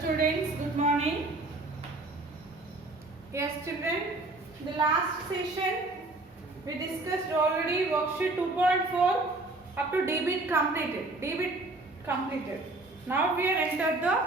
students, good morning. Yes children, the last session we discussed already worksheet 2.4 up to debit completed. Now we are entered the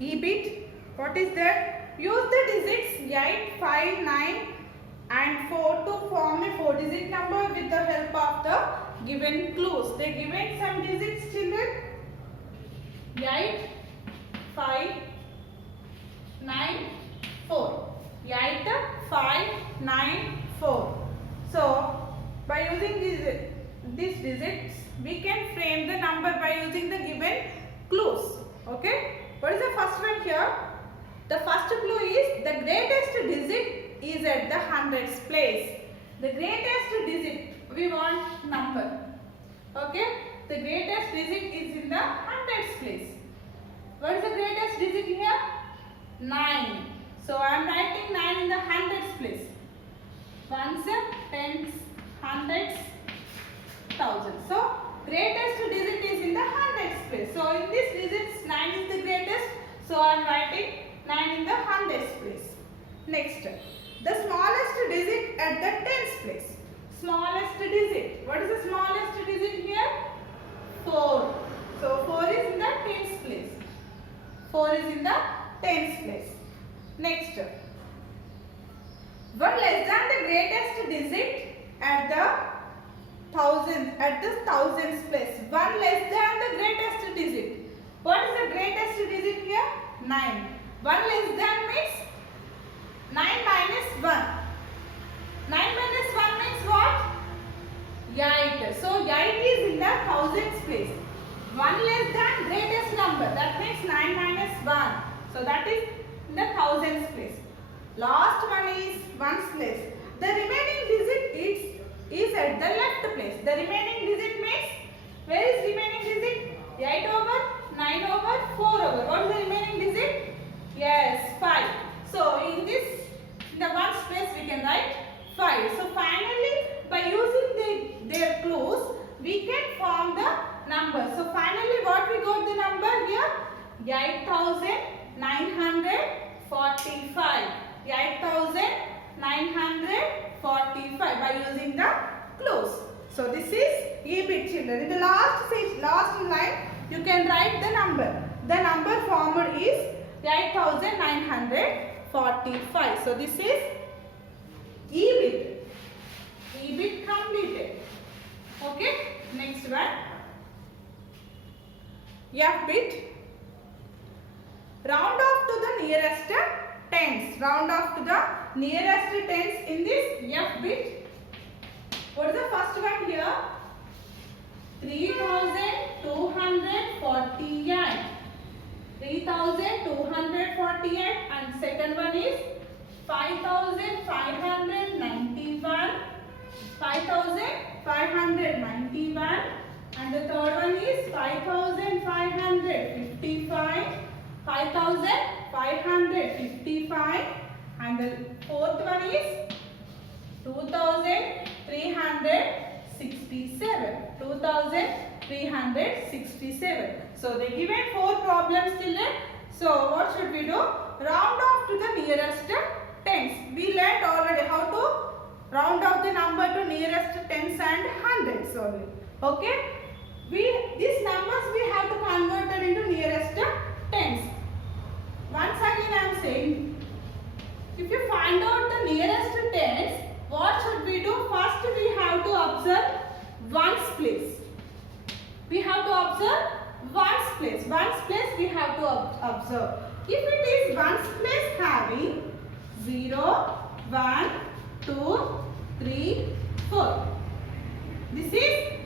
EBIT. What is that? Use the digits 8, 5, 9 and 4 to form a 4-digit number with the help of the given clues. They given some digits children. 8, 5, 9, 4. 8, 5, 9, 4. So, by using these digits, we can frame the number by using the given clues. Okay? What is the first one here? The first clue is the greatest digit is at the hundreds place. The greatest digit, we want number. Okay? The greatest digit is in the hundreds place. What is the greatest digit here? 9. So I am writing 9 in the hundreds place. Ones, tens, hundreds, thousands. So greatest digit is in the hundreds place. So in this digits 9 is the greatest. So I am writing 9 in the hundreds place. Next, the smallest digit at the tens place. Smallest digit. What is the smallest digit here? 4. So 4 is in the tens place. 4 is in the tens place. Next, one less than the greatest digit at the thousands place. One less than the greatest digit. What is the greatest digit here? 9. One less than means 9 minus 1. 9 minus 1 means what? 8. So 8 is in the thousands place. 1 less than greatest number. That means 9 minus 1. So that is in the thousands place. Last one is ones place. The remaining digit is at the left place. The remaining digit means, where is remaining digit? 8 over, 9 over, 4 over. What is the remaining digit? Yes, 5. So in the ones place we can write 5. So finally, by using their clues, we can form the number. So finally, what we got the number here? 8,945. 8,945 by using the clues. So this is EBIT children. In the last line, you can write the number. The number formed is 8,945. So this is EBIT. EBIT completed. Okay. Next one. FBIT. Round off to the nearest tens. Round off to the nearest tens in this FBIT. What is the first one here? 3,248. 3,248 and second one is 5,591. 5,591 and the third one is 5,555. 5,555 and the fourth one is 2,367. 2,367. So they given 4 problems children. So what should we do? Round off to the nearest tens. We learnt already how to round off the number to nearest tens and hundreds only. Okay? These numbers we have to convert it into nearest tens. Once again I am saying, if you find out the nearest tens, what should we do? First we have to observe ones place. We have to observe ones place. Ones place we have to observe. If it is ones place having 0, 1, 2, 3, 4.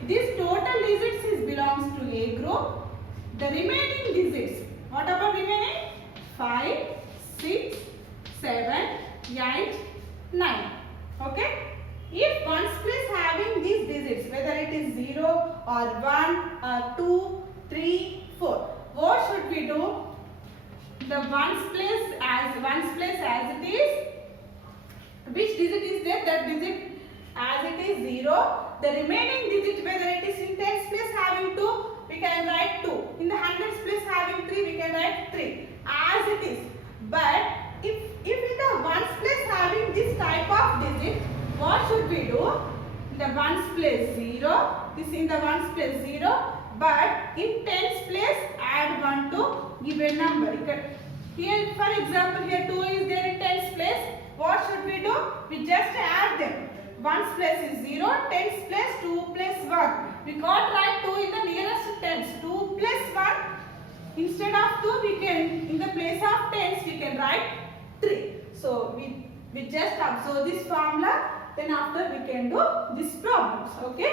This total digits belongs to A group. The remaining digits, what about remaining? 5, 6, 7, 8, 9. Okay? If ones place having these digits, whether it is 0 or 1 or 2, 3, 4, what should we do? The ones place as it is. Which digit is there? That digit as it is 0. The remaining digit, whether it is in tens place having 2, we can write 2. In the hundreds place having 3, we can write 3. the ones place 0. This in the ones place 0. But in tens place add 1 to given number. Here for example here 2 is there in tens place. What should we do? We just add them. Ones place is 0. Tens place 2 plus 1. We can't write 2 in the nearest tens. 2 plus 1. Instead of 2 we can, in the place of tens we can write 3. So we just observe this formula. Then after we can do these problems. Okay.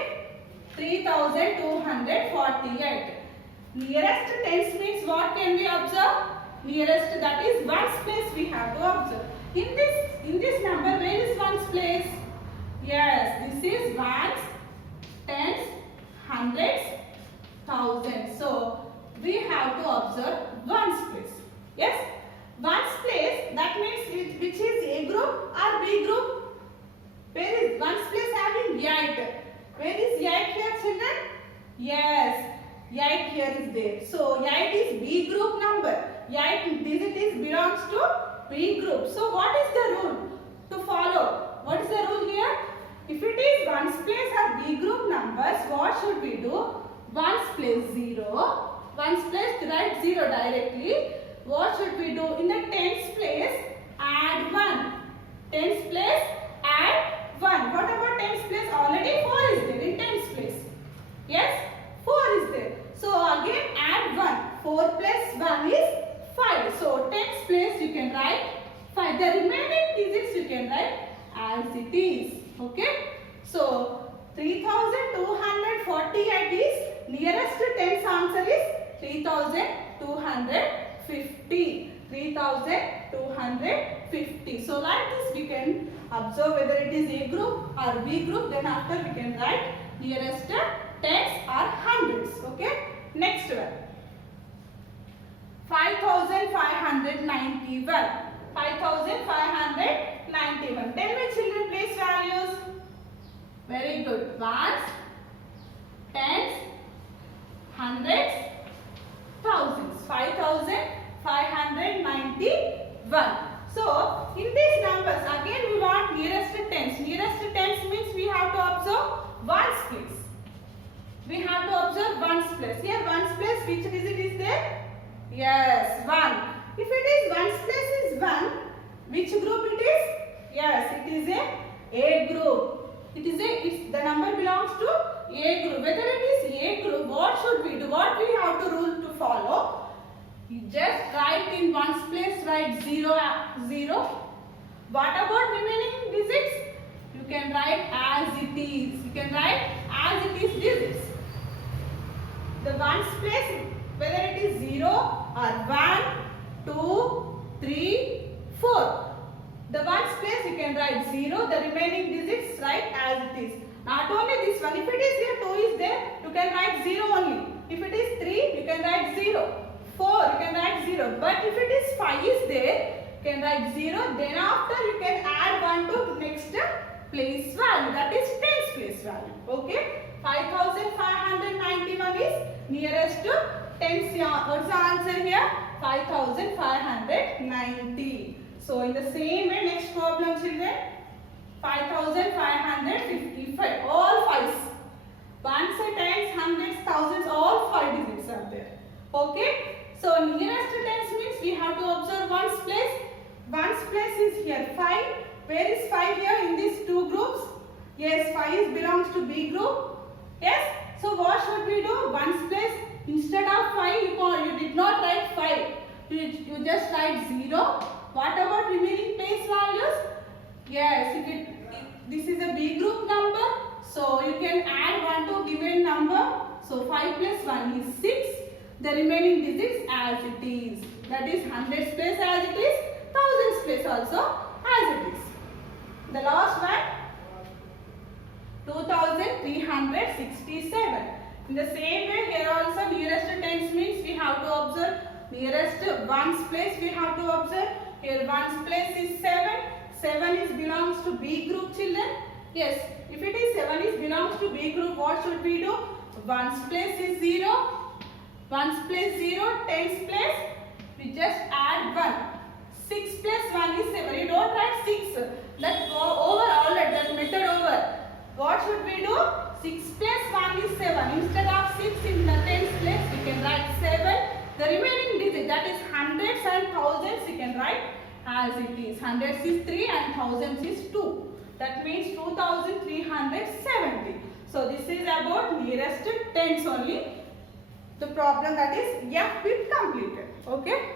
3248. Nearest tens means what can we observe? Nearest, that is ones place we have to observe. In this number, where is ones place? Yes, this is ones, tens, hundreds, thousands. So we have to observe ones place. Yes, ones place, that means which is A group or B group? Where is ones place having 8? Where is 8 here, children? Yes, 8 here is there. So 8 is B group number. 8 digit belongs to B group. So what is the rule to follow? What is the rule here? If it is ones place or B group numbers, what should we do? Ones place 0. Ones place write 0 directly. What should we do? In the tens place add 1. Tens place add 1. What about tens place? Already 4 is there in tens place. Yes, 4 is there. So again add 1. 4 plus 1 is 5. So tens place you can write 5. The remaining digits you can write as it is. Okay. So 3248 is nearest tens answer is 3250. 3250. So like this we can observe whether it is A group or B group. Then after we can write nearest tens or hundreds. Okay. Next one. 5591. 5591. Tell me children place values. Very good. Ones, tens, hundreds, thousands. 5591. So in these numbers again we want nearest tens. Nearest tens means we have to observe ones place. We have to observe ones place. Here ones place which digit is there? Yes, 1. If it is ones place is 1, which group it is? Yes, it is A group. The number belongs to A group. Whether it is A group, what should we do? What we have to rule to follow? You just write in ones place, write 0, 0. What about remaining digits? You can write as it is. You can write as it is digits. The ones place, whether it is 0 or 1, 2, 3, 4. The ones place you can write 0. The remaining digits write as it is. Not only this one. If it is here 2 is there, you can write 0 only. If it is 3, you can write 0. 4, you can write 0. But if it is 5 is there, you can write 0. Then after you can add 1 to next place value. That is tens place value. Okay. 5591 is nearest to tens. What's the answer here? 5590. So in the same way, next problem children. 5555. All fives. Ones, tens, hundreds, thousands, all 5 digits are there. Okay. So nearest tens means we have to observe ones place. Ones place is here 5. Where is 5 here in these two groups? Yes, 5 belongs to B group. Yes. So what should we do? Ones place. Instead of 5, you did not write 5. You just write 0. What about remaining place values? Yes, this is a B group number. So you can add 1 to given number. So 5 plus 1 is 6. The remaining digits as it is. That is hundreds place as it is. Thousands place also as it is. The last one. 2367. In the same way, here also nearest tens means we have to observe nearest ones place we have to observe. Here ones place is 7. 7 is belongs to B group children. Yes, if it is 7 is belongs to B group, what should we do? Ones place is 0. Ones place 0. Tens place we just add 1. 6 plus 1 is 7. You don't write 6. That go over already. That method over. what should we do? 6 plus 1 is 7. Instead of 6 in the tens place, we can write 7. The remaining digit, that is hundreds and thousands, we can write as it is. Hundreds is 3 and thousands is 2. That means 2370. So this is about nearest tens only. The problem, that is F bit completed. Okay.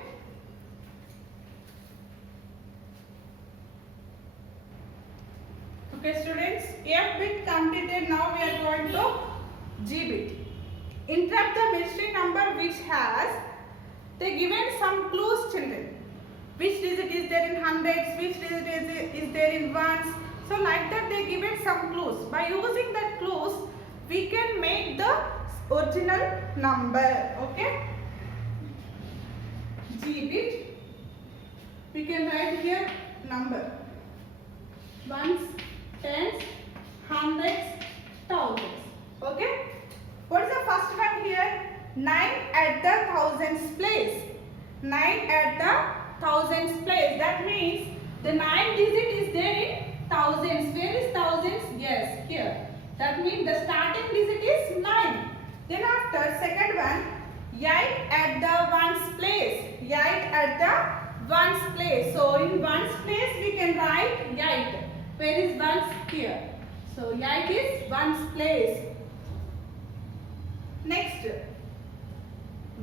Okay students, F bit completed. Now we are going to G bit. Interrupt the mystery number which has, they given some clues children. Which digit is there in hundreds, which digit is there in ones. So like that they given some clues. By using that clues, we can make the original number. Okay. G bit. We can write here number. Ones, tens, hundreds, thousands. Okay. What is the first one here? 9 at the thousands place. 9 at the thousands place. That means the 9 digit is there in thousands. Where is thousands? Yes, here. That means the starting digit is 9. Then after second one, 8 at the ones place. 8 at the ones place. So in ones place we can write 8. Where is ones? Here. So 8 is ones place. Next,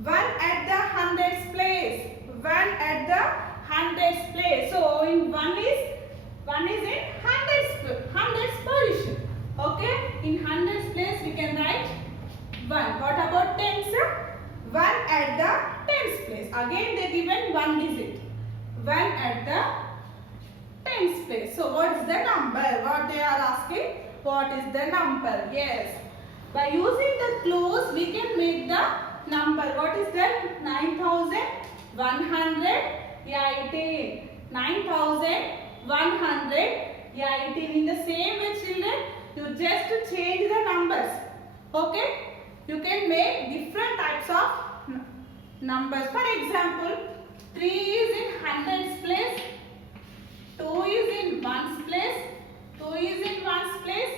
1 at the hundreds place. 1 at the hundreds place. So in 1 is in hundreds position. Okay. In hundreds place we can write 1. What about tens? 1 at the tens place. Again they given 1 digit. 1 at the tens place. So what is the number? What they are asking? What is the number? Yes. By using the clues, we can make the number. What is that? 9118. 9118. In the same way, children, you just change the numbers. Okay? You can make different types of numbers. For example, 3 is in hundreds place. 2 is in ones place. 2 is in ones place.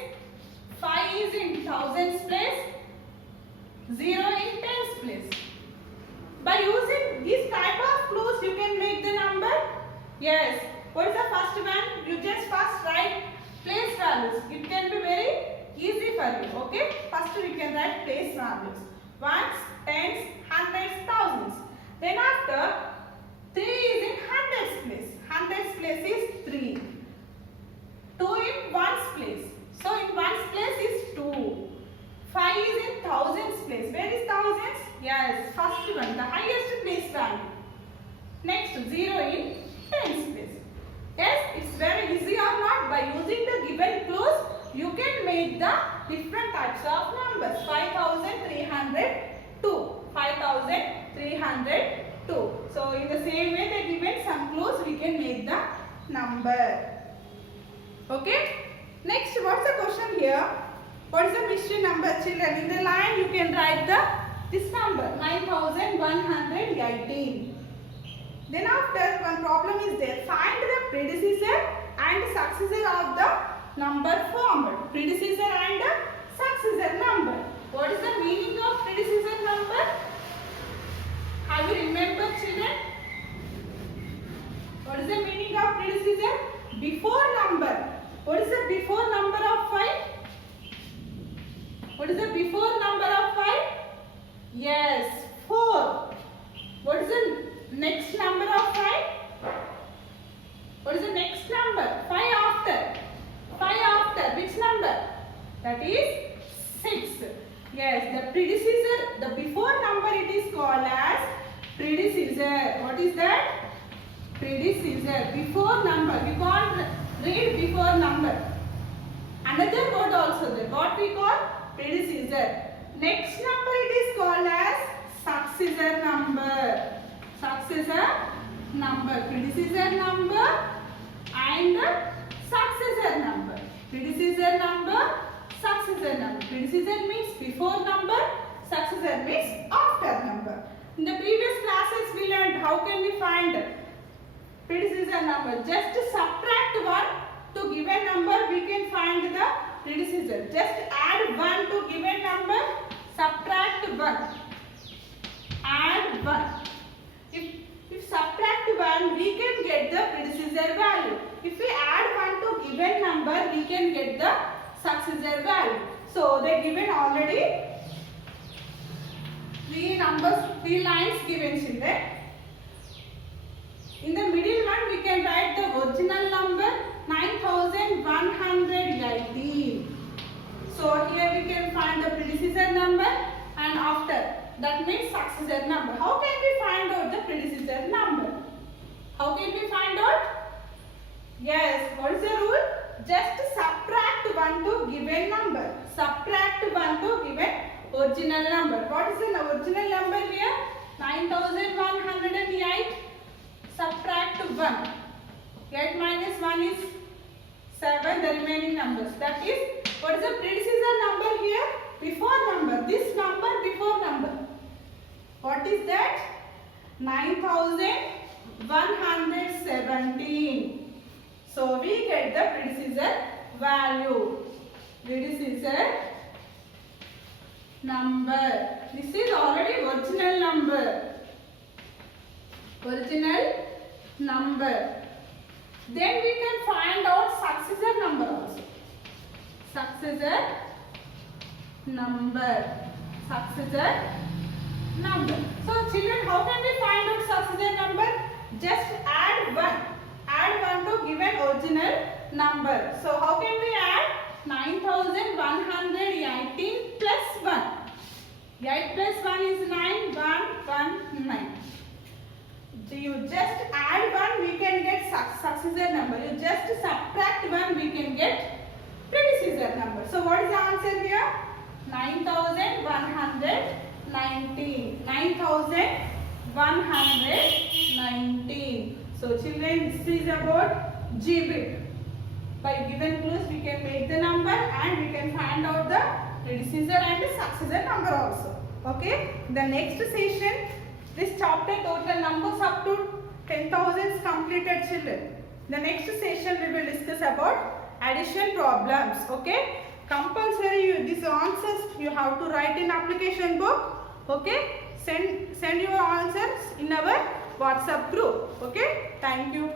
5 is in thousands place. 0 in tens place. By using this type of clues, you can make the number. Yes. What is the first one? You just first write place values. It can be very easy for you. Okay. First we can write place values. Ones, tens, hundreds, thousands. Then after 3 is in hundreds place. Hundreds place is 3. 2 in ones place. So in ones place is 2. 5 is in thousands place. Where is thousands? Yes, first one, the highest place value. Next, 0 in tens place. Yes, it's very easy or not? By using the given clues, you can make the different types of numbers. 5302. 5302. So in the same way they given some clues, we can make the number. Okay. Next, what's the question here? What is the mystery number, children? In the line, you can write this number 9118. Then after, one problem is there. Find the predecessor and successor of the number formed. Predecessor and successor number. What is the meaning of predecessor number? Have you remembered, children? What is the meaning of predecessor? Before number. What is the before number of 5? What is the before number of 5? Yes, 4. What is the next number of 5? What is the next number? 5 after. 5 after. Which number? That is 6. Yes, the predecessor, the before number it is called as predecessor. What is that? Predecessor. Before number. We can't read before number. Another word also there. What we call? Predecessor. Next number it is called as successor number. Successor number. Predecessor number and successor number. Predecessor number, successor number. Predecessor means before number, successor means after number. In the previous classes we learned how can we find predecessor number. Just subtract 1 to given number, we can find the predecessor. Just add 1 to given number, subtract 1. Add 1. If subtract 1, we can get the predecessor value. If we add 1 to given number, we can get the successor value. So they given already three lines given, children. In the middle one, we can write the original number 9118. So here we can find the predecessor number, and after that means successor number. How can we find out the predecessor number? How can we find out? Yes, what is the rule? Just subtract 1 to given number. Subtract 1 to given original number. What is the original number here? 9108. Subtract 1. 8 minus 1 is 7. The remaining numbers. That is, what is the predecessor number here? Before number. This number before number. What is that? 9117. So we get the predecessor value. Predecessor number. This is already original number. Original number. Then we can find out successor number also. Successor number. Successor number. So children, how can we find out successor number? Just add 1. Add 1 to given original number. So how can we add? 9118 plus 1. 8 plus 1 is 9. 119. So you just add 1, we can get successor number. You just subtract 1, we can get predecessor number. So what is the answer here? 9119. 9119. So children, this is about G bit. By given clues, we can make the number and we can find out the predecessor and the successor number also. Okay. The next session, this chapter total numbers up to 10,000 is completed, children. The next session we will discuss about addition problems. Okay. Compulsory these answers you have to write in application book. Okay. Send your answers in our WhatsApp group. Okay. Thank you.